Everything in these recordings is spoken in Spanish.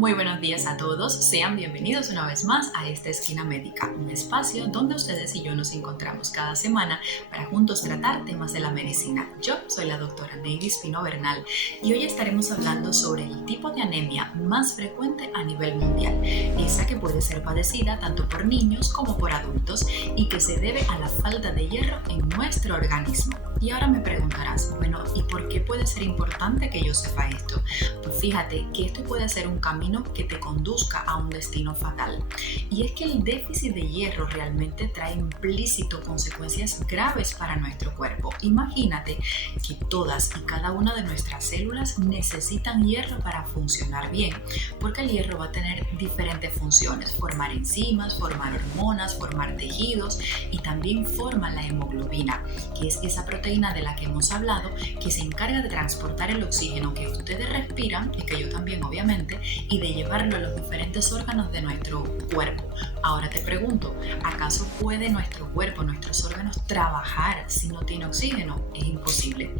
Muy buenos días a todos, sean bienvenidos una vez más a esta Esquina Médica, un espacio donde ustedes y yo nos encontramos cada semana para juntos tratar temas de la medicina. Yo soy la doctora Neidis Pino Bernal y hoy estaremos hablando sobre el tipo de anemia más frecuente a nivel mundial, esa que puede ser padecida tanto por niños como por adultos y que se debe a la falta de hierro en nuestro organismo. Y ahora me preguntarás, bueno, ¿y por qué puede ser importante que yo sepa esto? Pues fíjate que esto puede ser un camino que te conduzca a un destino fatal. Y es que el déficit de hierro realmente trae implícito consecuencias graves para nuestro cuerpo. Imagínate que todas y cada una de nuestras células necesitan hierro para funcionar bien, porque el hierro va a tener diferentes funciones: formar enzimas, formar hormonas, formar tejidos y también forma la hemoglobina, que es esa proteína de la que hemos hablado, que se encarga de transportar el oxígeno que ustedes respiran, y que yo también obviamente, y de llevarlo a los diferentes órganos de nuestro cuerpo. Ahora te pregunto, ¿acaso puede nuestro cuerpo, nuestros órganos trabajar si no tiene oxígeno? Es imposible.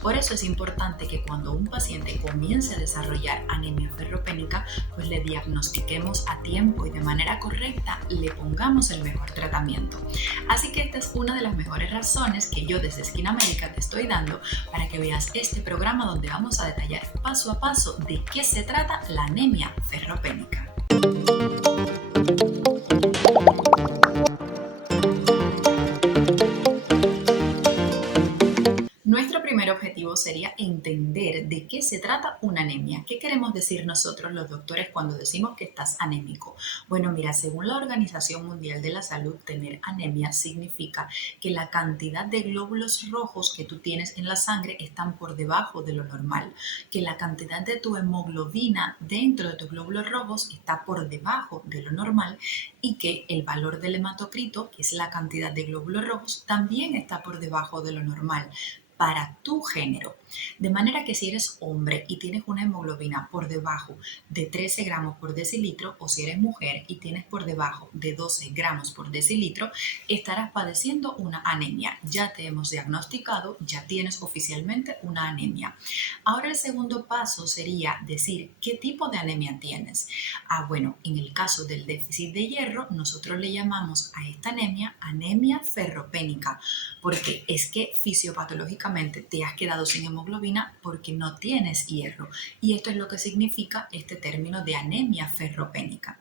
Por eso es importante que cuando un paciente comience a desarrollar anemia ferropénica, pues le diagnostiquemos a tiempo y de manera correcta le pongamos el mejor tratamiento. Así que esta es una de las mejores razones que yo desde Esquina Médica te estoy dando para que veas este programa donde vamos a detallar paso a paso de qué se trata la anemia ferropénica. Nuestro primer objetivo sería entender de qué se trata una anemia. ¿Qué queremos decir nosotros los doctores cuando decimos que estás anémico? Bueno, mira, según la Organización Mundial de la Salud, tener anemia significa que la cantidad de glóbulos rojos que tú tienes en la sangre están por debajo de lo normal, que la cantidad de tu hemoglobina dentro de tus glóbulos rojos está por debajo de lo normal y que el valor del hematocrito, que es la cantidad de glóbulos rojos, también está por debajo de lo normal para tu género. De manera que si eres hombre y tienes una hemoglobina por debajo de 13 gramos por decilitro, o si eres mujer y tienes por debajo de 12 gramos por decilitro, estarás padeciendo una anemia. Ya te hemos diagnosticado, ya tienes oficialmente una anemia. Ahora el segundo paso sería decir qué tipo de anemia tienes. Bueno, en el caso del déficit de hierro, nosotros le llamamos a esta anemia ferropénica, porque es que fisiopatológicamente te has quedado sin hemoglobina porque no tienes hierro. Y esto es lo que significa este término de anemia ferropénica.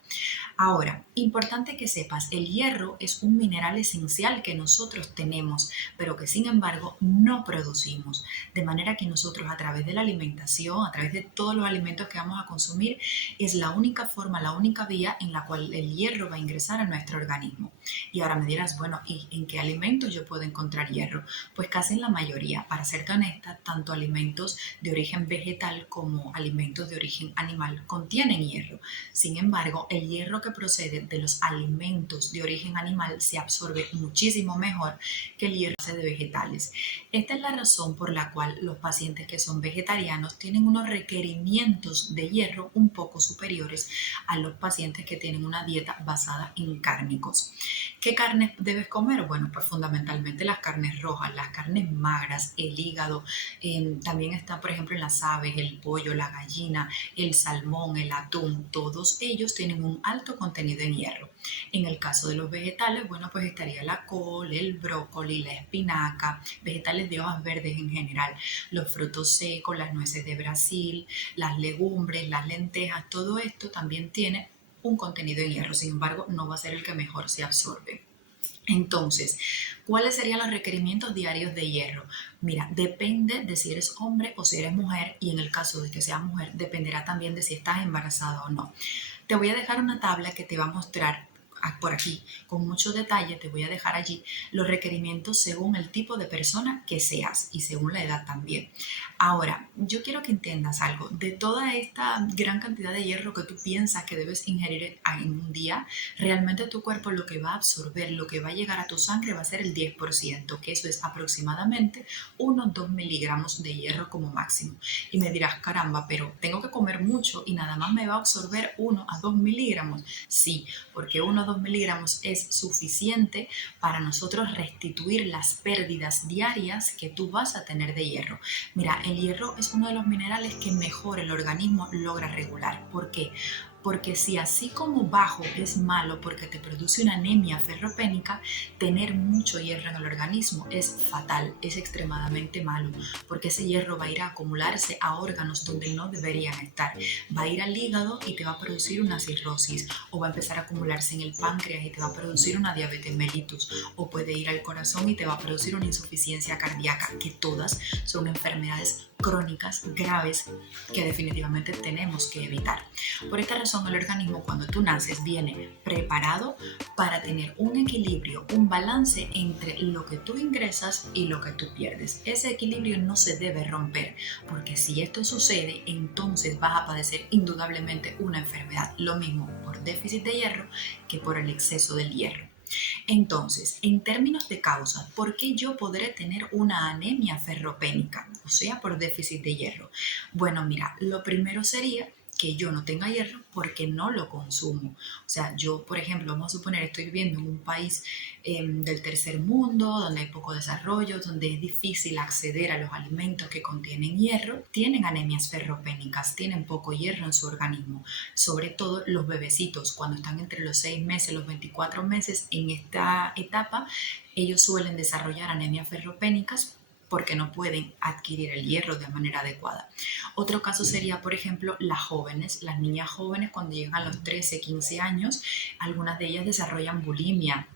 Ahora, importante que sepas, el hierro es un mineral esencial que nosotros tenemos, pero que sin embargo no producimos. De manera que nosotros a través de la alimentación, a través de todos los alimentos que vamos a consumir, es la única forma, la única vía en la cual el hierro va a ingresar a nuestro organismo. Y ahora me dirás, bueno, ¿y en qué alimentos yo puedo encontrar hierro? Pues casi en la mayoría. Para serte honesta, tanto alimentos de origen vegetal como alimentos de origen animal contienen hierro. Sin embargo, el hierro que procede de los alimentos de origen animal se absorbe muchísimo mejor que el hierro de vegetales. Esta es la razón por la cual los pacientes que son vegetarianos tienen unos requerimientos de hierro un poco superiores a los pacientes que tienen una dieta basada en cárnicos. ¿Qué carnes debes comer? Bueno, pues fundamentalmente las carnes rojas, las carnes magras, el hígado, también está, por ejemplo, en las aves, el pollo, la gallina, el salmón, el atún, todos ellos tienen un alto contenido en hierro. En el caso de los vegetales, bueno, pues estaría la col, el brócoli, la espinaca, vegetales de hojas verdes en general, los frutos secos, las nueces de Brasil, las legumbres, las lentejas, todo esto también tiene un contenido en hierro, sin embargo, no va a ser el que mejor se absorbe. Entonces, ¿cuáles serían los requerimientos diarios de hierro? Mira, depende de si eres hombre o si eres mujer, y en el caso de que seas mujer, dependerá también de si estás embarazada o no. Te voy a dejar una tabla que te va a mostrar por aquí, con mucho detalle. Te voy a dejar allí los requerimientos según el tipo de persona que seas y según la edad también. Ahora, yo quiero que entiendas algo. De toda esta gran cantidad de hierro que tú piensas que debes ingerir en un día, realmente tu cuerpo lo que va a absorber, lo que va a llegar a tu sangre va a ser el 10%, que eso es aproximadamente unos 2 miligramos de hierro como máximo. Y me dirás, caramba, pero tengo que comer mucho y nada más me va a absorber 1 a 2 miligramos. Sí, porque 1 o 2 2 miligramos es suficiente para nosotros restituir las pérdidas diarias que tú vas a tener de hierro. Mira, el hierro es uno de los minerales que mejor el organismo logra regular. ¿Por qué? Porque si así como bajo es malo porque te produce una anemia ferropénica, tener mucho hierro en el organismo es fatal, es extremadamente malo, porque ese hierro va a ir a acumularse a órganos donde no deberían estar, va a ir al hígado y te va a producir una cirrosis, o va a empezar a acumularse en el páncreas y te va a producir una diabetes mellitus, o puede ir al corazón y te va a producir una insuficiencia cardíaca, que todas son enfermedades crónicas graves que definitivamente tenemos que evitar. Por esta razón, el organismo cuando tú naces viene preparado para tener un equilibrio, un balance entre lo que tú ingresas y lo que tú pierdes. Ese equilibrio no se debe romper, porque si esto sucede, entonces vas a padecer indudablemente una enfermedad, lo mismo por déficit de hierro que por el exceso del hierro. Entonces, en términos de causa, ¿por qué yo podré tener una anemia ferropénica? O sea, por déficit de hierro. Bueno, mira, lo primero sería que yo no tenga hierro porque no lo consumo. O sea, yo, por ejemplo, vamos a suponer, estoy viviendo en un país del tercer mundo, donde hay poco desarrollo, donde es difícil acceder a los alimentos que contienen hierro, tienen anemias ferropénicas, tienen poco hierro en su organismo. Sobre todo los bebecitos, cuando están entre los 6 meses, los 24 meses, en esta etapa, ellos suelen desarrollar anemias ferropénicas porque no pueden adquirir el hierro de manera adecuada. Otro caso sería, por ejemplo, las niñas jóvenes cuando llegan a los 13, 15 años, algunas de ellas desarrollan bulimia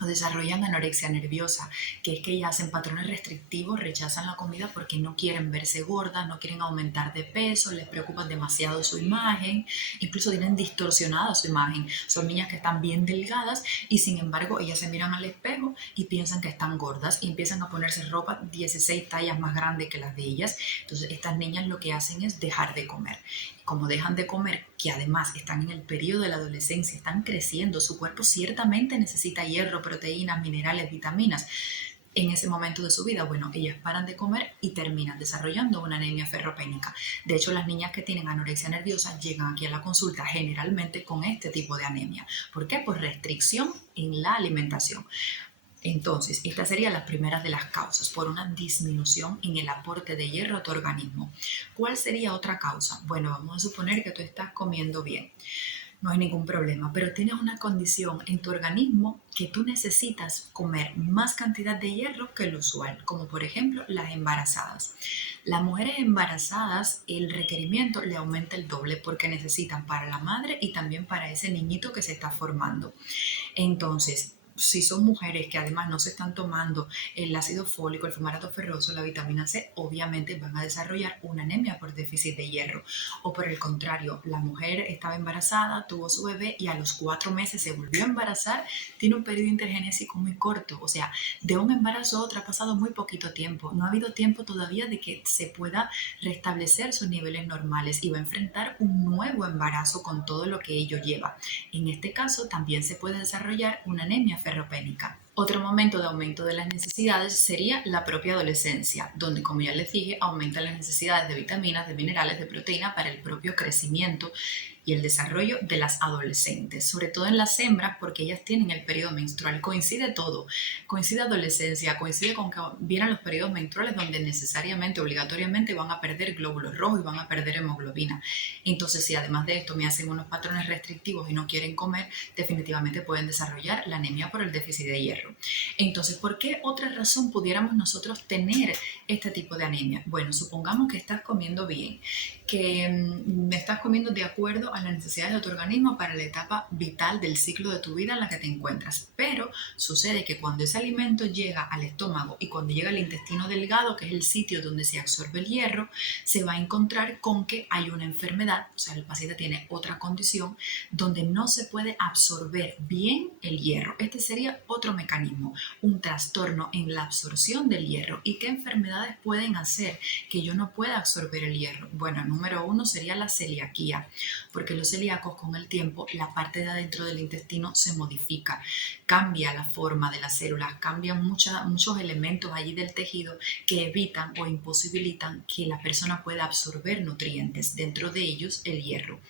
o desarrollan anorexia nerviosa, que es que ellas hacen patrones restrictivos, rechazan la comida porque no quieren verse gordas, no quieren aumentar de peso, les preocupa demasiado su imagen, incluso tienen distorsionada su imagen. Son niñas que están bien delgadas y sin embargo ellas se miran al espejo y piensan que están gordas y empiezan a ponerse ropa 16 tallas más grande que las de ellas. Entonces estas niñas lo que hacen es dejar de comer. Como dejan de comer, que además están en el periodo de la adolescencia, están creciendo, su cuerpo ciertamente necesita hierro, proteínas, minerales, vitaminas. En ese momento de su vida, bueno, ellas paran de comer y terminan desarrollando una anemia ferropénica. De hecho, las niñas que tienen anorexia nerviosa llegan aquí a la consulta generalmente con este tipo de anemia. ¿Por qué? Por restricción en la alimentación. Entonces, estas serían las primeras de las causas, por una disminución en el aporte de hierro a tu organismo. ¿Cuál sería otra causa? Bueno, vamos a suponer que tú estás comiendo bien. No hay ningún problema, pero tienes una condición en tu organismo que tú necesitas comer más cantidad de hierro que lo usual, como por ejemplo las embarazadas. Las mujeres embarazadas, el requerimiento le aumenta el doble porque necesitan para la madre y también para ese niñito que se está formando. Entonces, si son mujeres que además no se están tomando el ácido fólico, el fumarato ferroso, la vitamina C, obviamente van a desarrollar una anemia por déficit de hierro. O por el contrario, la mujer estaba embarazada, tuvo su bebé y a los 4 meses se volvió a embarazar, tiene un periodo intergenésico muy corto. O sea, de un embarazo a otro ha pasado muy poquito tiempo. No ha habido tiempo todavía de que se pueda restablecer sus niveles normales y va a enfrentar un nuevo embarazo con todo lo que ello lleva. En este caso, también se puede desarrollar una anemia ferropénica. Otro momento de aumento de las necesidades sería la propia adolescencia, donde, como ya les dije, aumentan las necesidades de vitaminas, de minerales, de proteína para el propio crecimiento y el desarrollo de las adolescentes, sobre todo en las hembras, porque ellas tienen el periodo menstrual. Coincide todo, coincide adolescencia, coincide con que vienen los periodos menstruales donde necesariamente, obligatoriamente van a perder glóbulos rojos y van a perder hemoglobina. Entonces, si además de esto me hacen unos patrones restrictivos y no quieren comer, definitivamente pueden desarrollar la anemia por el déficit de hierro. Entonces, ¿por qué otra razón pudiéramos nosotros tener este tipo de anemia? Bueno, supongamos que estás comiendo bien, que estás comiendo de acuerdo a las necesidades de tu organismo para la etapa vital del ciclo de tu vida en la que te encuentras. Pero sucede que cuando ese alimento llega al estómago y cuando llega al intestino delgado, que es el sitio donde se absorbe el hierro, se va a encontrar con que hay una enfermedad, o sea, el paciente tiene otra condición donde no se puede absorber bien el hierro. Este sería otro mecanismo mecanismo? Un trastorno en la absorción del hierro. ¿Y qué enfermedades pueden hacer que yo no pueda absorber el hierro? Bueno, número uno sería la celiaquía, porque los celíacos con el tiempo, la parte de adentro del intestino se modifica, cambia la forma de las células, cambian muchos elementos allí del tejido que evitan o imposibilitan que la persona pueda absorber nutrientes, dentro de ellos el hierro.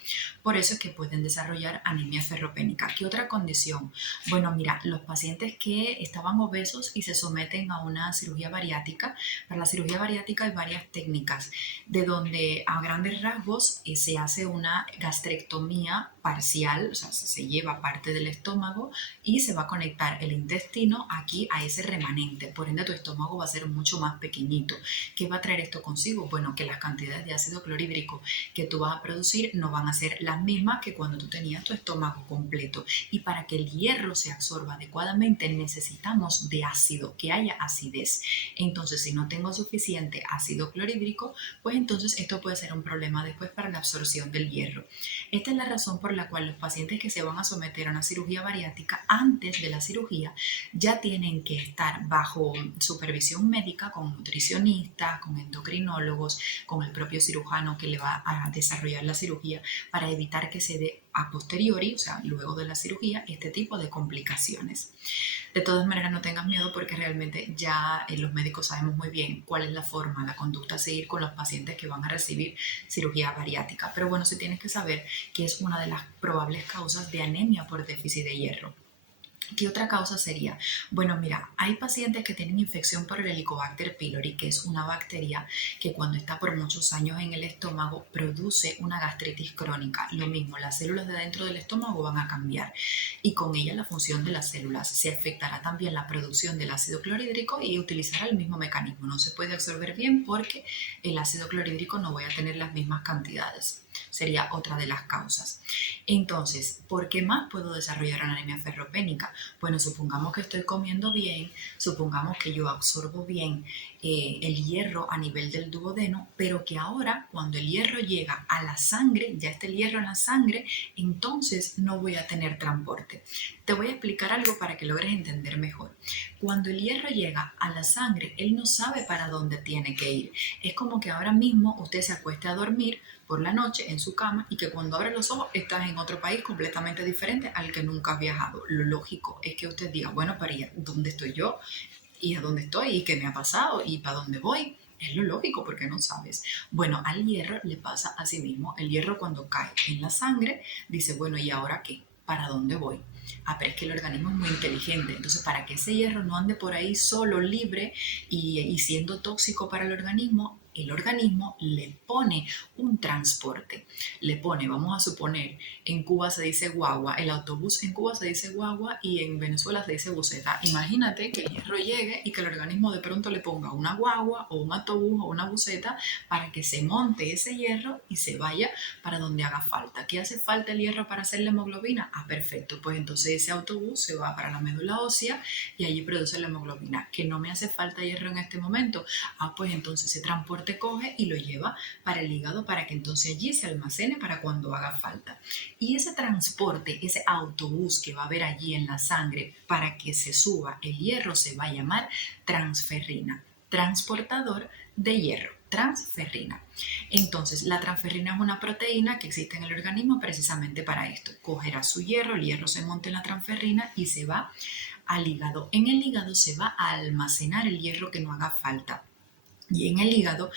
Por eso es que pueden desarrollar anemia ferropénica. ¿Qué otra condición? Bueno, mira, los pacientes que estaban obesos y se someten a una cirugía bariátrica, para la cirugía bariátrica hay varias técnicas, de donde a grandes rasgos se hace una gastrectomía parcial, o sea, se lleva parte del estómago y se va a conectar el intestino aquí a ese remanente. Por ende, tu estómago va a ser mucho más pequeñito. ¿Qué va a traer esto consigo? Bueno, que las cantidades de ácido clorhídrico que tú vas a producir no van a ser las mismas que cuando tú tenías tu estómago completo. Y para que el hierro se absorba adecuadamente necesitamos de ácido, que haya acidez. Entonces, si no tengo suficiente ácido clorhídrico, pues entonces esto puede ser un problema después para la absorción del hierro. Esta es la razón por la cual los pacientes que se van a someter a una cirugía bariátrica, antes de la cirugía ya tienen que estar bajo supervisión médica con nutricionistas, con endocrinólogos, con el propio cirujano que le va a desarrollar la cirugía, para evitar que se dé a posteriori, o sea, luego de la cirugía, este tipo de complicaciones. De todas maneras, no tengas miedo, porque realmente ya los médicos sabemos muy bien cuál es la forma, la conducta a seguir con los pacientes que van a recibir cirugía bariátrica. Pero bueno, sí tienes que saber que es una de las probables causas de anemia por déficit de hierro. ¿Qué otra causa sería? Bueno, mira, hay pacientes que tienen infección por el Helicobacter pylori, que es una bacteria que cuando está por muchos años en el estómago produce una gastritis crónica. Lo mismo, las células de dentro del estómago van a cambiar y con ella la función de las células. Se afectará también la producción del ácido clorhídrico y utilizará el mismo mecanismo. No se puede absorber bien porque el ácido clorhídrico no va a tener las mismas cantidades. Sería otra de las causas. Entonces, ¿por qué más puedo desarrollar una anemia ferropénica? Bueno, supongamos que estoy comiendo bien, supongamos que yo absorbo bien el hierro a nivel del duodeno, pero que ahora cuando el hierro llega a la sangre, ya está el hierro en la sangre, entonces no voy a tener transporte. Te voy a explicar algo para que logres entender mejor. Cuando el hierro llega a la sangre, él no sabe para dónde tiene que ir. Es como que ahora mismo usted se acueste a dormir por la noche en su cama y que cuando abre los ojos estás en otro país completamente diferente al que nunca has viajado. Lo lógico es que usted diga, bueno, pero ¿y dónde estoy yo? ¿Y a dónde estoy? ¿Y qué me ha pasado? ¿Y para dónde voy? Es lo lógico, porque no sabes. Bueno, al hierro le pasa así mismo. El hierro, cuando cae en la sangre, dice, bueno, ¿y ahora qué? ¿Para dónde voy? Ah, pero es que el organismo es muy inteligente. Entonces, para que ese hierro no ande por ahí solo, libre y siendo tóxico para el organismo le pone un transporte. Le pone, vamos a suponer, en Cuba se dice guagua, el autobús en Cuba se dice guagua y en Venezuela se dice buseta. Imagínate que el hierro llegue y que el organismo de pronto le ponga una guagua o un autobús o una buseta para que se monte ese hierro y se vaya para donde haga falta. ¿Qué hace falta el hierro para hacer la hemoglobina? Ah, perfecto, pues entonces ese autobús se va para la médula ósea y allí produce la hemoglobina. ¿Que no me hace falta hierro en este momento? Ah, pues entonces ese transporte coge y lo lleva para el hígado para que entonces allí se almacene para cuando haga falta. Y ese transporte, ese autobús que va a haber allí en la sangre para que se suba el hierro, se va a llamar transferrina, transportador de hierro. Transferrina. Entonces, la transferrina es una proteína que existe en el organismo precisamente para esto. Cogerá su hierro, el hierro se monta en la transferrina y se va al hígado. En el hígado se va a almacenar el hierro que no haga falta. Y en el hígado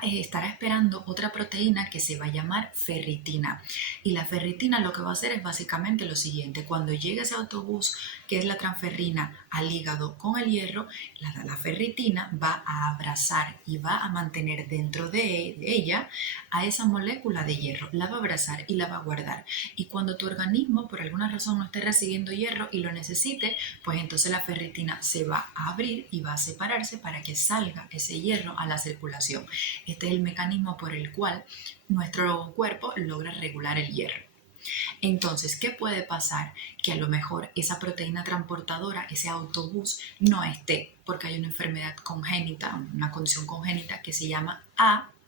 estará esperando otra proteína que se va a llamar ferritina. Y la ferritina lo que va a hacer es básicamente lo siguiente. Cuando llegue ese autobús, que es la transferrina, al hígado con el hierro, la ferritina va a abrazar y va a mantener dentro de ella a esa molécula de hierro. La va a abrazar y la va a guardar. Y cuando tu organismo por alguna razón no esté recibiendo hierro y lo necesite, pues entonces la ferritina se va a abrir y va a separarse para que salga ese hierro a la circulación. Este es el mecanismo por el cual nuestro cuerpo logra regular el hierro. Entonces, ¿qué puede pasar? Que a lo mejor esa proteína transportadora, ese autobús, no esté porque hay una enfermedad congénita, una condición congénita que se llama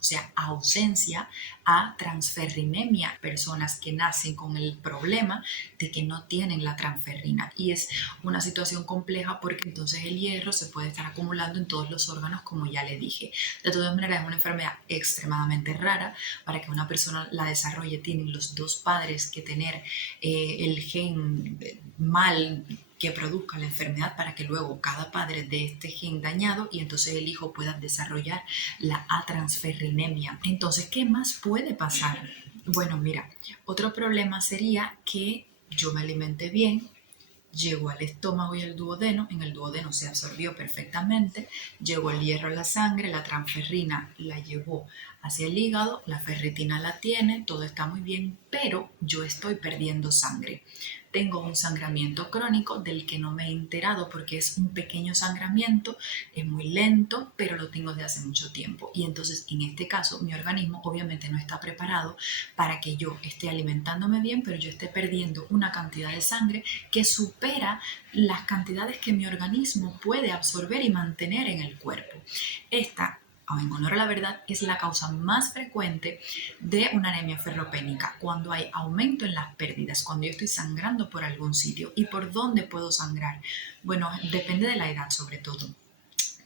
o sea, ausencia a transferrinemia, personas que nacen con el problema de que no tienen la transferrina. Y es una situación compleja porque entonces el hierro se puede estar acumulando en todos los órganos, como ya le dije. De todas maneras, es una enfermedad extremadamente rara. Para que una persona la desarrolle, tienen los dos padres que tener el gen mal que produzca la enfermedad para que luego cada padre dé este gen dañado y entonces el hijo pueda desarrollar la atransferrinemia. Entonces, ¿qué más puede pasar? Bueno, mira, otro problema sería que yo me alimenté bien, llegó al estómago y al duodeno, en el duodeno se absorbió perfectamente, llegó el hierro a la sangre, la transferrina la llevó hacia el hígado, la ferritina la tiene, todo está muy bien, pero yo estoy perdiendo sangre. Tengo un sangramiento crónico del que no me he enterado porque es un pequeño sangramiento, es muy lento, pero lo tengo desde hace mucho tiempo. Y entonces, en este caso, mi organismo obviamente no está preparado para que yo esté alimentándome bien, pero yo esté perdiendo una cantidad de sangre que supera las cantidades que mi organismo puede absorber y mantener en el cuerpo. Esta, en honor a la verdad, es la causa más frecuente de una anemia ferropénica, cuando hay aumento en las pérdidas, cuando yo estoy sangrando por algún sitio. ¿Y por dónde puedo sangrar? Bueno, depende de la edad sobre todo.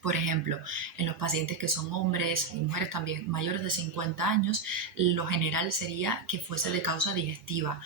Por ejemplo, en los pacientes que son hombres y mujeres también mayores de 50 años, lo general sería que fuese de causa digestiva.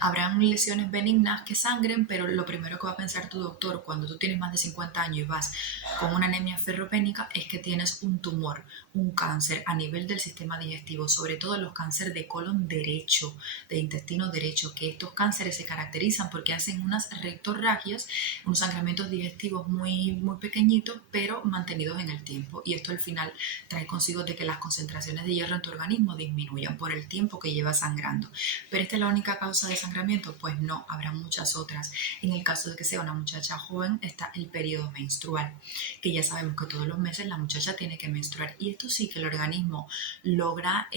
Habrán lesiones benignas que sangren, pero lo primero que va a pensar tu doctor cuando tú tienes más de 50 años y vas con una anemia ferropénica es que tienes un tumor, un cáncer a nivel del sistema digestivo, sobre todo los cánceres de colon derecho, de intestino derecho, que estos cánceres se caracterizan porque hacen unas rectorragias, unos sangramientos digestivos muy, muy pequeñitos, pero mantenidos en el tiempo. Y esto al final trae consigo de que las concentraciones de hierro en tu organismo disminuyan por el tiempo que lleva sangrando. Pero esta es la única causa de sangramiento, pues no, habrá muchas otras. En el caso de que sea una muchacha joven, está el periodo menstrual, que ya sabemos que todos los meses la muchacha tiene que menstruar, y esto sí que el organismo logra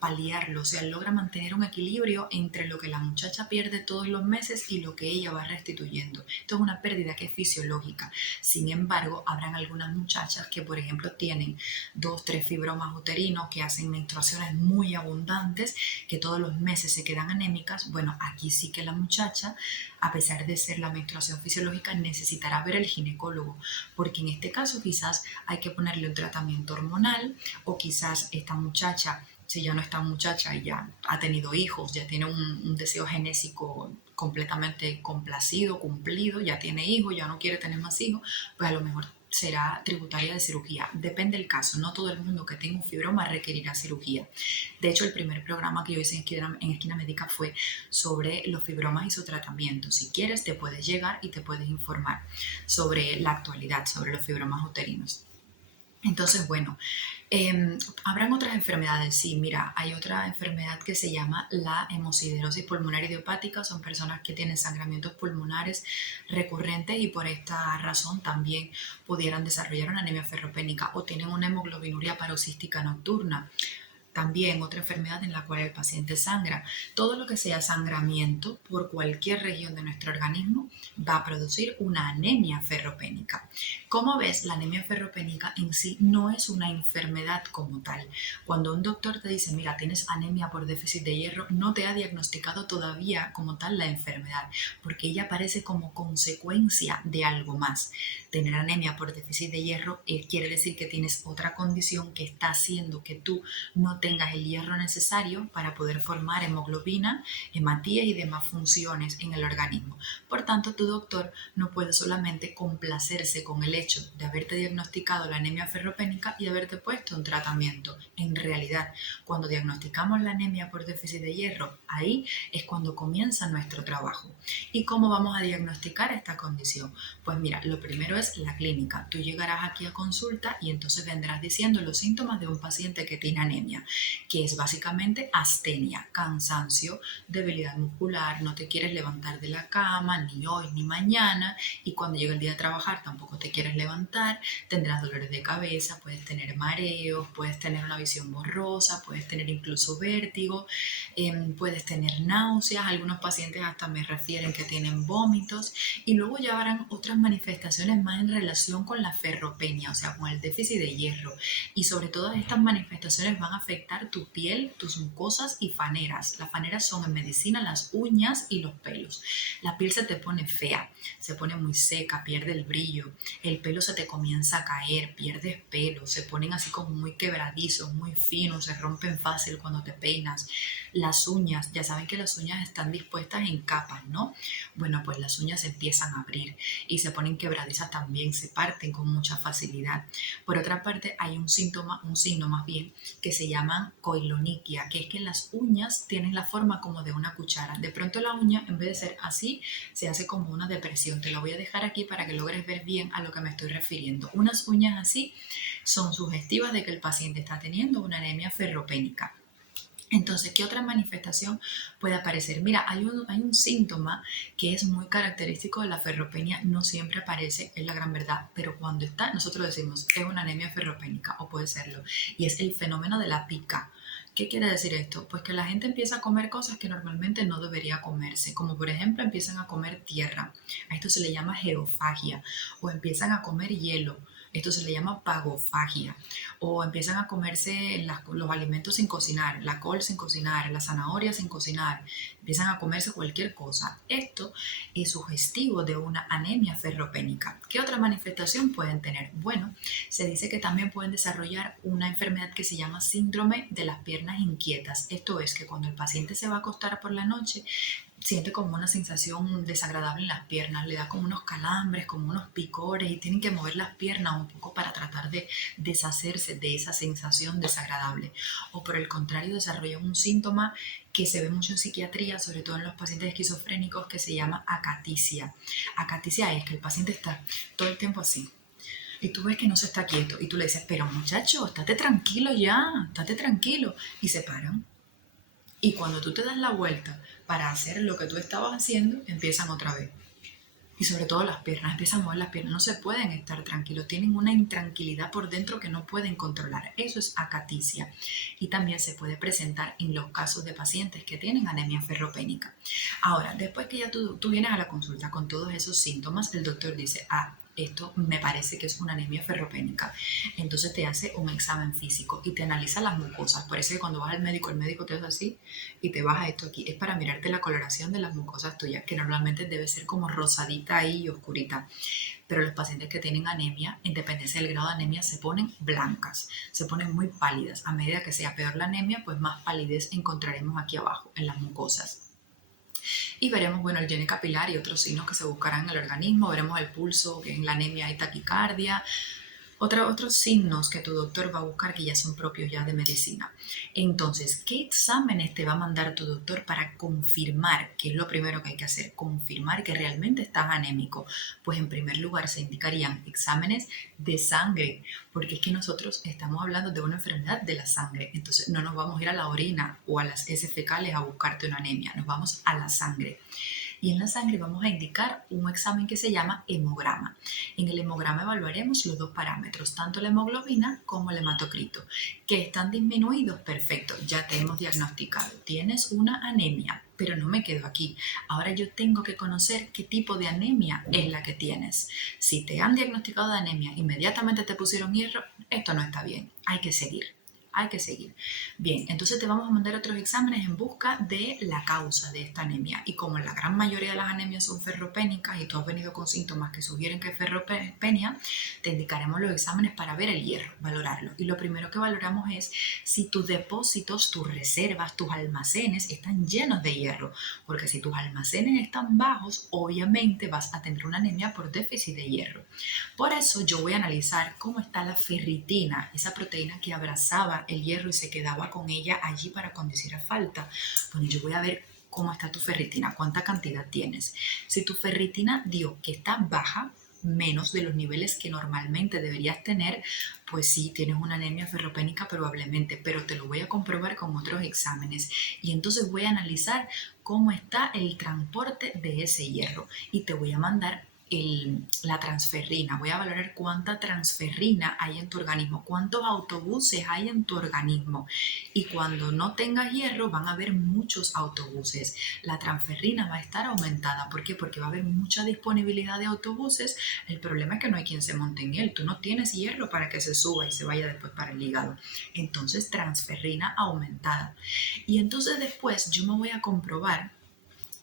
paliarlo, o sea, logra mantener un equilibrio entre lo que la muchacha pierde todos los meses y lo que ella va restituyendo. Esto es una pérdida que es fisiológica. Sin embargo, habrán algunas muchachas que, por ejemplo, tienen 2, 3 fibromas uterinos, que hacen menstruaciones muy abundantes, que todos los meses se quedan anémicas. Bueno, aquí sí que la muchacha, a pesar de ser la menstruación fisiológica, necesitará ver al ginecólogo, porque en este caso quizás hay que ponerle un tratamiento hormonal, o quizás esta muchacha, si ya no está muchacha y ya ha tenido hijos, ya tiene un deseo genésico completamente complacido, cumplido, ya tiene hijos, ya no quiere tener más hijos, pues a lo mejor será tributaria de cirugía. Depende del caso, no todo el mundo que tenga un fibroma requerirá cirugía. De hecho, el primer programa que yo hice en Esquina Médica fue sobre los fibromas y su tratamiento. Si quieres, te puedes llegar y te puedes informar sobre la actualidad, sobre los fibromas uterinos. Entonces, bueno, habrán otras enfermedades. Sí, mira, hay otra enfermedad que se llama la hemosiderosis pulmonar idiopática. Son personas que tienen sangramientos pulmonares recurrentes y por esta razón también pudieran desarrollar una anemia ferropénica, o tienen una hemoglobinuria paroxística nocturna. También otra enfermedad en la cual el paciente sangra. Todo lo que sea sangramiento por cualquier región de nuestro organismo va a producir una anemia ferropénica. Como ves, la anemia ferropénica en sí no es una enfermedad como tal. Cuando un doctor te dice, mira, tienes anemia por déficit de hierro, no te ha diagnosticado todavía como tal la enfermedad, porque ella aparece como consecuencia de algo más. Tener anemia por déficit de hierro quiere decir que tienes otra condición que está haciendo que tú no tengas el hierro necesario para poder formar hemoglobina, hematías y demás funciones en el organismo. Por tanto, tu doctor no puede solamente complacerse con el hecho de haberte diagnosticado la anemia ferropénica y haberte puesto un tratamiento. En realidad, cuando diagnosticamos la anemia por déficit de hierro, ahí es cuando comienza nuestro trabajo. ¿Y cómo vamos a diagnosticar esta condición? Pues mira, lo primero es la clínica. Tú llegarás aquí a consulta y entonces vendrás diciendo los síntomas de un paciente que tiene anemia. que es básicamente astenia, cansancio, debilidad muscular, no te quieres levantar de la cama ni hoy ni mañana, y cuando llega el día de trabajar tampoco te quieres levantar, tendrás dolores de cabeza, puedes tener mareos, puedes tener una visión borrosa, puedes tener incluso vértigo, puedes tener náuseas, algunos pacientes hasta me refieren que tienen vómitos, y luego ya habrán otras manifestaciones más en relación con la ferropenia, o sea, con el déficit de hierro, y sobre todo estas manifestaciones van a afectar tu piel, tus mucosas y faneras. Las faneras son en medicina las uñas y los pelos. La piel se te pone fea, se pone muy seca, pierde el brillo, el pelo se te comienza a caer, pierdes pelo, se ponen así como muy quebradizos, muy finos, se rompen fácil cuando te peinas. Las uñas, ya saben que las uñas están dispuestas en capas, ¿no? Bueno, pues las uñas se empiezan a abrir y se ponen quebradizas también, se parten con mucha facilidad. Por otra parte, hay un síntoma, un signo más bien, que se llama coiloniquia, que es que las uñas tienen la forma como de una cuchara. De pronto la uña, en vez de ser así, se hace como una depresión. Te lo voy a dejar aquí para que logres ver bien a lo que me estoy refiriendo. Unas uñas así son sugestivas de que el paciente está teniendo una anemia ferropénica. Entonces, ¿qué otra manifestación puede aparecer? Mira, hay un síntoma que es muy característico de la ferropenia, no siempre aparece, es la gran verdad, pero cuando está, nosotros decimos, es una anemia ferropénica, o puede serlo, y es el fenómeno de la pica. ¿Qué quiere decir esto? Pues que la gente empieza a comer cosas que normalmente no debería comerse, como por ejemplo empiezan a comer tierra, a esto se le llama geofagia, o empiezan a comer hielo, esto se le llama pagofagia, o empiezan a comerse los alimentos sin cocinar, la col sin cocinar, la zanahoria sin cocinar, empiezan a comerse cualquier cosa. Esto es sugestivo de una anemia ferropénica. ¿Qué otra manifestación pueden tener? Bueno, se dice que también pueden desarrollar una enfermedad que se llama síndrome de las piernas inquietas. Esto es que cuando el paciente se va a acostar por la noche, siente como una sensación desagradable en las piernas, le da como unos calambres, como unos picores y tienen que mover las piernas un poco para tratar de deshacerse de esa sensación desagradable. O por el contrario, desarrollan un síntoma que se ve mucho en psiquiatría, sobre todo en los pacientes esquizofrénicos, que se llama acaticia. Acaticia es que el paciente está todo el tiempo así. Y tú ves que no se está quieto y tú le dices, pero muchacho, estate tranquilo ya, estate tranquilo. Y se paran. Y cuando tú te das la vuelta para hacer lo que tú estabas haciendo, empiezan otra vez. Y sobre todo las piernas, empiezan a mover las piernas, no se pueden estar tranquilos, tienen una intranquilidad por dentro que no pueden controlar. Eso es acaticia. Y también se puede presentar en los casos de pacientes que tienen anemia ferropénica. Ahora, después que ya tú vienes a la consulta con todos esos síntomas, el doctor dice, esto me parece que es una anemia ferropénica. Entonces te hace un examen físico y te analiza las mucosas. Por eso que cuando vas al médico, el médico te hace así y te baja esto aquí. Es para mirarte la coloración de las mucosas tuyas, que normalmente debe ser como rosadita ahí y oscurita. Pero los pacientes que tienen anemia, en dependencia del grado de anemia, se ponen blancas, se ponen muy pálidas. A medida que sea peor la anemia, pues más palidez encontraremos aquí abajo, en las mucosas. Y veremos, bueno, el llene capilar y otros signos que se buscarán en el organismo, veremos el pulso, que en la anemia hay taquicardia, otros signos que tu doctor va a buscar que ya son propios ya de medicina. Entonces, ¿qué exámenes te va a mandar tu doctor para confirmar, que es lo primero que hay que hacer, confirmar que realmente estás anémico? Pues en primer lugar se indicarían exámenes de sangre, porque es que nosotros estamos hablando de una enfermedad de la sangre, entonces no nos vamos a ir a la orina o a las heces fecales a buscarte una anemia, nos vamos a la sangre. Y en la sangre vamos a indicar un examen que se llama hemograma. En el hemograma evaluaremos los dos parámetros, tanto la hemoglobina como el hematocrito. ¿Que están disminuidos? Perfecto, ya te hemos diagnosticado. Tienes una anemia, pero no me quedo aquí. Ahora yo tengo que conocer qué tipo de anemia es la que tienes. Si te han diagnosticado de anemia, inmediatamente te pusieron hierro, esto no está bien, hay que seguir. Hay que seguir. Bien, entonces te vamos a mandar otros exámenes en busca de la causa de esta anemia. Y como la gran mayoría de las anemias son ferropénicas y tú has venido con síntomas que sugieren que es ferropenia, te indicaremos los exámenes para ver el hierro, valorarlo. Y lo primero que valoramos es si tus depósitos, tus reservas, tus almacenes están llenos de hierro. Porque si tus almacenes están bajos, obviamente vas a tener una anemia por déficit de hierro. Por eso yo voy a analizar cómo está la ferritina, esa proteína que abrazaba el hierro y se quedaba con ella allí para cuando hiciera falta. Bueno, yo voy a ver cómo está tu ferritina, cuánta cantidad tienes. Si tu ferritina dio que está baja, menos de los niveles que normalmente deberías tener, pues sí, tienes una anemia ferropénica probablemente, pero te lo voy a comprobar con otros exámenes y entonces voy a analizar cómo está el transporte de ese hierro y te voy a mandar la transferrina. Voy a valorar cuánta transferrina hay en tu organismo, cuántos autobuses hay en tu organismo. Y cuando no tengas hierro van a haber muchos autobuses. La transferrina va a estar aumentada. ¿Por qué? Porque va a haber mucha disponibilidad de autobuses. El problema es que no hay quien se monte en él. Tú no tienes hierro para que se suba y se vaya después para el hígado. Entonces, transferrina aumentada. Y entonces después yo me voy a comprobar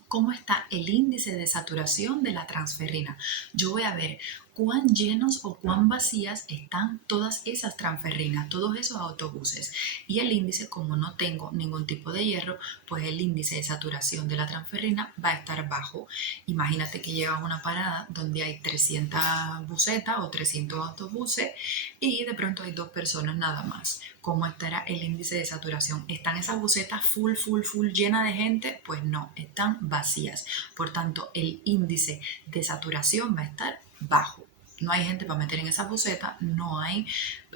cómo está el índice de saturación de la transferrina. Yo voy a ver cuán llenos o cuán vacías están todas esas transferrinas, todos esos autobuses. Y el índice, como no tengo ningún tipo de hierro, pues el índice de saturación de la transferrina va a estar bajo. Imagínate que llegas a una parada donde hay 300 busetas o 300 autobuses y de pronto hay 2 personas nada más. ¿Cómo estará el índice de saturación? ¿Están esas busetas full llenas de gente? Pues no, están vacías. Por tanto, el índice de saturación va a estar bajo. No hay gente para meter en esas busetas, no hay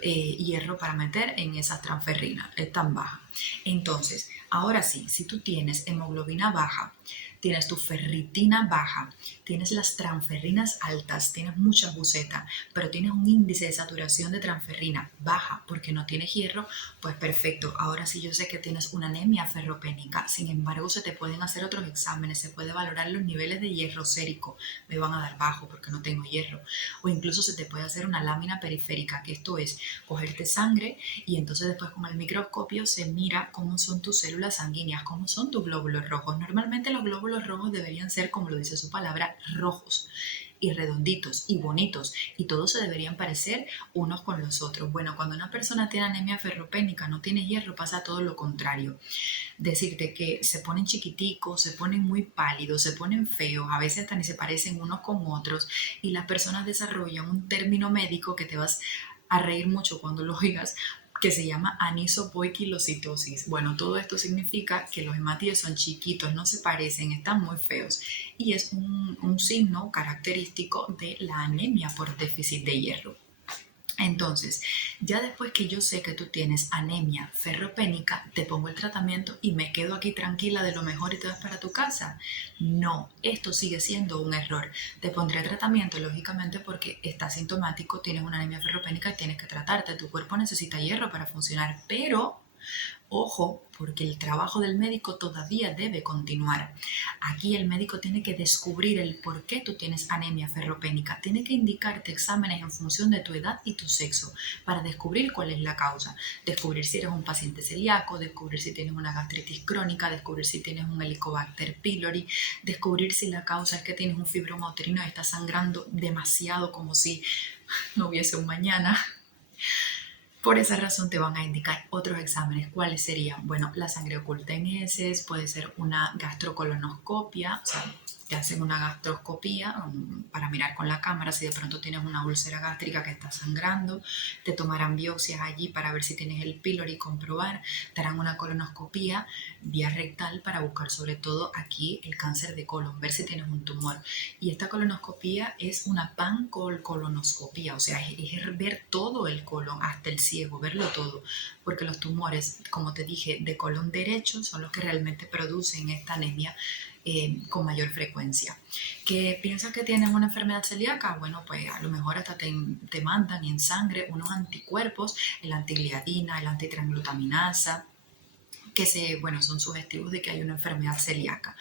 hierro para meter en esas transferrinas, están bajas. Entonces, ahora sí, si tú tienes hemoglobina baja, tienes tu ferritina baja, tienes las transferrinas altas, tienes mucha buceta, pero tienes un índice de saturación de transferrina baja porque no tienes hierro, pues perfecto. Ahora sí yo sé que tienes una anemia ferropénica. Sin embargo, se te pueden hacer otros exámenes, se puede valorar los niveles de hierro sérico. Me van a dar bajo porque no tengo hierro. O incluso se te puede hacer una lámina periférica, que esto es cogerte sangre y entonces después con el microscopio se mira cómo son tus células sanguíneas, cómo son tus glóbulos rojos. Normalmente los glóbulos rojos deberían ser, como lo dice su palabra, rojos y redonditos y bonitos y todos se deberían parecer unos con los otros. Bueno, cuando una persona tiene anemia ferropénica, no tiene hierro, pasa todo lo contrario. Decirte que se ponen chiquiticos, se ponen muy pálidos, se ponen feos, a veces hasta ni se parecen unos con otros y las personas desarrollan un término médico que te vas a reír mucho cuando lo oigas, que se llama anisopoiquilocitosis. Bueno, todo esto significa que los hematíes son chiquitos, no se parecen, están muy feos y es un signo característico de la anemia por déficit de hierro. Entonces, ya después que yo sé que tú tienes anemia ferropénica, te pongo el tratamiento y me quedo aquí tranquila de lo mejor y te vas para tu casa. No, esto sigue siendo un error. Te pondré el tratamiento, lógicamente, porque estás sintomático, tienes una anemia ferropénica y tienes que tratarte. Tu cuerpo necesita hierro para funcionar, pero ojo, porque el trabajo del médico todavía debe continuar. Aquí el médico tiene que descubrir el por qué tú tienes anemia ferropénica. Tiene que indicarte exámenes en función de tu edad y tu sexo para descubrir cuál es la causa. Descubrir si eres un paciente celíaco, descubrir si tienes una gastritis crónica, descubrir si tienes un Helicobacter pylori, descubrir si la causa es que tienes un fibroma uterino y estás sangrando demasiado como si no hubiese un mañana. Por esa razón te van a indicar otros exámenes. ¿Cuáles serían? Bueno, la sangre oculta en heces, puede ser una gastrocolonoscopia, o sea, te hacen una gastroscopía para mirar con la cámara si de pronto tienes una úlcera gástrica que está sangrando, te tomarán biopsias allí para ver si tienes el pílori y comprobar, te harán una colonoscopía vía rectal para buscar sobre todo aquí el cáncer de colon, ver si tienes un tumor. Y esta colonoscopía es una pancolcolonoscopía, o sea, es ver todo el colon, hasta el ciego, verlo todo, porque los tumores, como te dije, de colon derecho son los que realmente producen esta anemia con mayor frecuencia. ¿Que piensas que tienes una enfermedad celíaca? Bueno, pues a lo mejor hasta te mandan en sangre unos anticuerpos, el antigliadina, el antitransglutaminasa, que bueno, son sugestivos de que hay una enfermedad celíaca.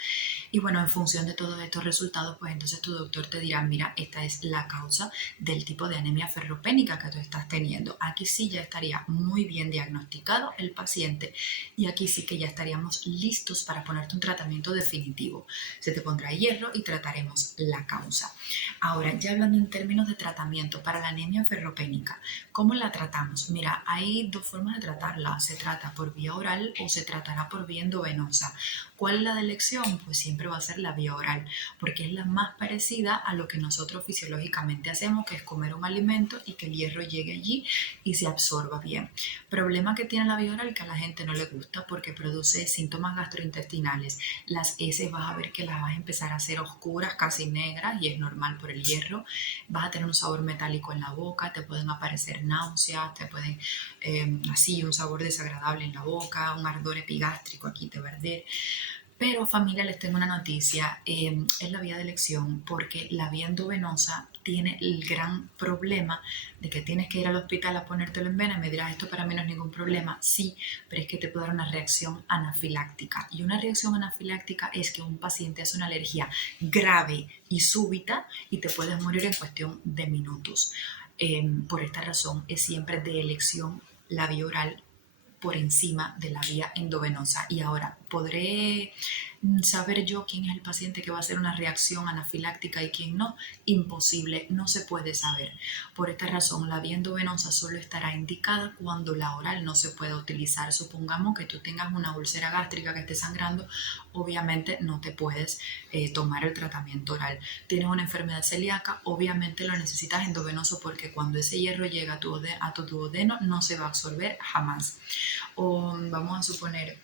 Y bueno, en función de todos estos resultados, pues entonces tu doctor te dirá, mira, esta es la causa del tipo de anemia ferropénica que tú estás teniendo. Aquí sí ya estaría muy bien diagnosticado el paciente y aquí sí que ya estaríamos listos para ponerte un tratamiento definitivo. Se te pondrá hierro y trataremos la causa. Ahora, ya hablando en términos de tratamiento para la anemia ferropénica, ¿cómo la tratamos? Mira, hay dos formas de tratarla. Se trata por vía oral o se tratará por vía endovenosa. ¿Cuál es la de elección? Pues siempre siempre va a ser la vía oral, porque es la más parecida a lo que nosotros fisiológicamente hacemos, que es comer un alimento y que el hierro llegue allí y se absorba bien. Problema que tiene la vía oral que a la gente no le gusta porque produce síntomas gastrointestinales. Las heces vas a ver que las vas a empezar a hacer oscuras, casi negras, y es normal por el hierro. Vas a tener un sabor metálico en la boca, te pueden aparecer náuseas, te pueden así un sabor desagradable en la boca, un ardor epigástrico aquí te va a arder. Pero familia, les tengo una noticia, es la vía de elección porque la vía endovenosa tiene el gran problema de que tienes que ir al hospital a ponértelo en vena. Me dirás, esto para mí no es ningún problema. Sí, pero es que te puede dar una reacción anafiláctica. Y una reacción anafiláctica es que un paciente hace una alergia grave y súbita y te puedes morir en cuestión de minutos. Por esta razón es siempre de elección la vía oral por encima de la vía endovenosa. Y ahora, ¿podré saber yo quién es el paciente que va a hacer una reacción anafiláctica y quién no? Imposible, no se puede saber. Por esta razón, la vía endovenosa solo estará indicada cuando la oral no se pueda utilizar. Supongamos que tú tengas una úlcera gástrica que esté sangrando, obviamente no te puedes tomar el tratamiento oral. Tienes una enfermedad celíaca, obviamente lo necesitas endovenoso porque cuando ese hierro llega a tu duodeno no se va a absorber jamás. O vamos a suponer,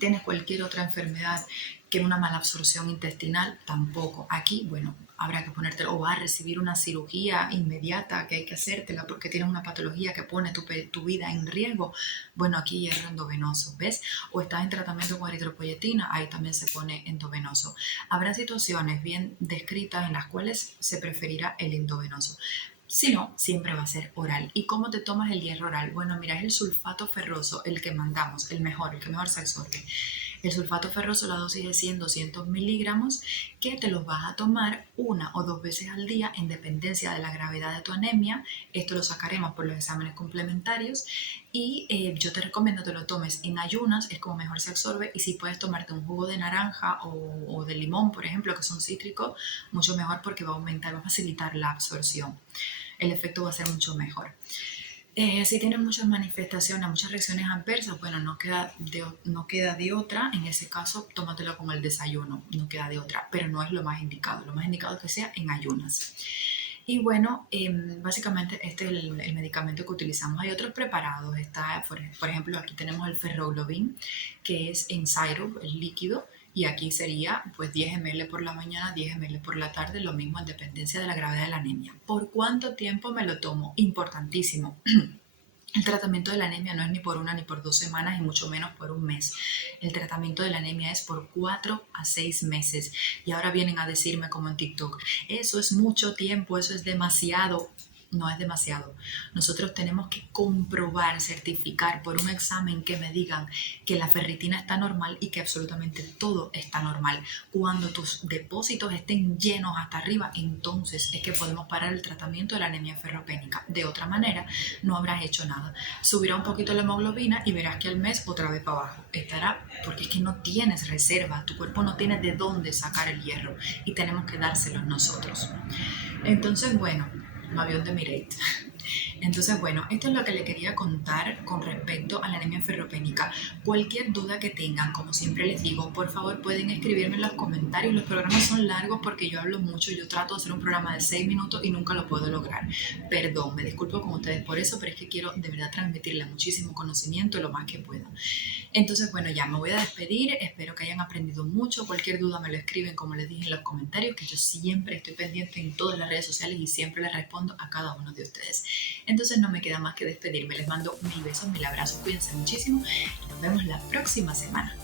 tienes cualquier otra enfermedad que una mala absorción intestinal, tampoco. Aquí, bueno, habrá que ponértelo, o vas a recibir una cirugía inmediata que hay que hacértela porque tienes una patología que pone tu vida en riesgo. Bueno, aquí hierro endovenoso, ¿ves? O estás en tratamiento con eritropoyetina, ahí también se pone endovenoso. Habrá situaciones bien descritas en las cuales se preferirá el endovenoso. Si no, siempre va a ser oral. ¿Y cómo te tomas el hierro oral? Bueno, mira, es el sulfato ferroso, el que mandamos, el que mejor se absorbe. El sulfato ferroso, la dosis es 100-200 miligramos, que te los vas a tomar 1 o 2 veces al día en dependencia de la gravedad de tu anemia. Esto lo sacaremos por los exámenes complementarios y yo te recomiendo que lo tomes en ayunas, es como mejor se absorbe, y si puedes tomarte un jugo de naranja o de limón, por ejemplo, que son cítricos, mucho mejor porque va a facilitar la absorción. El efecto va a ser mucho mejor. Si tienes muchas manifestaciones, muchas reacciones adversas, bueno, no queda de otra. En ese caso, tómatelo con el desayuno, no queda de otra, pero no es lo más indicado. Lo más indicado es que sea en ayunas. Y bueno, básicamente este es el medicamento que utilizamos. Hay otros preparados. Está, por ejemplo, aquí tenemos el ferroglobin, que es en syrup, el líquido, y aquí sería pues 10 ml por la mañana, 10 ml por la tarde, lo mismo en dependencia de la gravedad de la anemia. ¿Por cuánto tiempo me lo tomo? Importantísimo. El tratamiento de la anemia no es ni por 1 ni por 2 semanas y mucho menos por un mes. El tratamiento de la anemia es por 4 a 6 meses. Y ahora vienen a decirme como en TikTok, eso es mucho tiempo, eso es demasiado. No es demasiado. Nosotros tenemos que comprobar, certificar por un examen que me digan que la ferritina está normal y que absolutamente todo está normal. Cuando tus depósitos estén llenos hasta arriba, entonces es que podemos parar el tratamiento de la anemia ferropénica. De otra manera, no habrás hecho nada. Subirá un poquito la hemoglobina y verás que al mes otra vez para abajo. Estará porque es que no tienes reserva, tu cuerpo no tiene de dónde sacar el hierro y tenemos que dárselo nosotros. Entonces, bueno, un avión de Mirate. Entonces, bueno, esto es lo que le quería contar con respecto a la anemia ferropénica. Cualquier duda que tengan, como siempre les digo, por favor pueden escribirme en los comentarios. Los programas son largos porque yo hablo mucho. Yo trato de hacer un programa de 6 minutos y nunca lo puedo lograr. Perdón, me disculpo con ustedes por eso, pero es que quiero de verdad transmitirles muchísimo conocimiento lo más que pueda. Entonces, bueno, ya me voy a despedir. Espero que hayan aprendido mucho. Cualquier duda me lo escriben, como les dije, en los comentarios, que yo siempre estoy pendiente en todas las redes sociales y siempre les respondo a cada uno de ustedes. Entonces no me queda más que despedirme. Les mando mil besos, mil abrazos, cuídense muchísimo y nos vemos la próxima semana.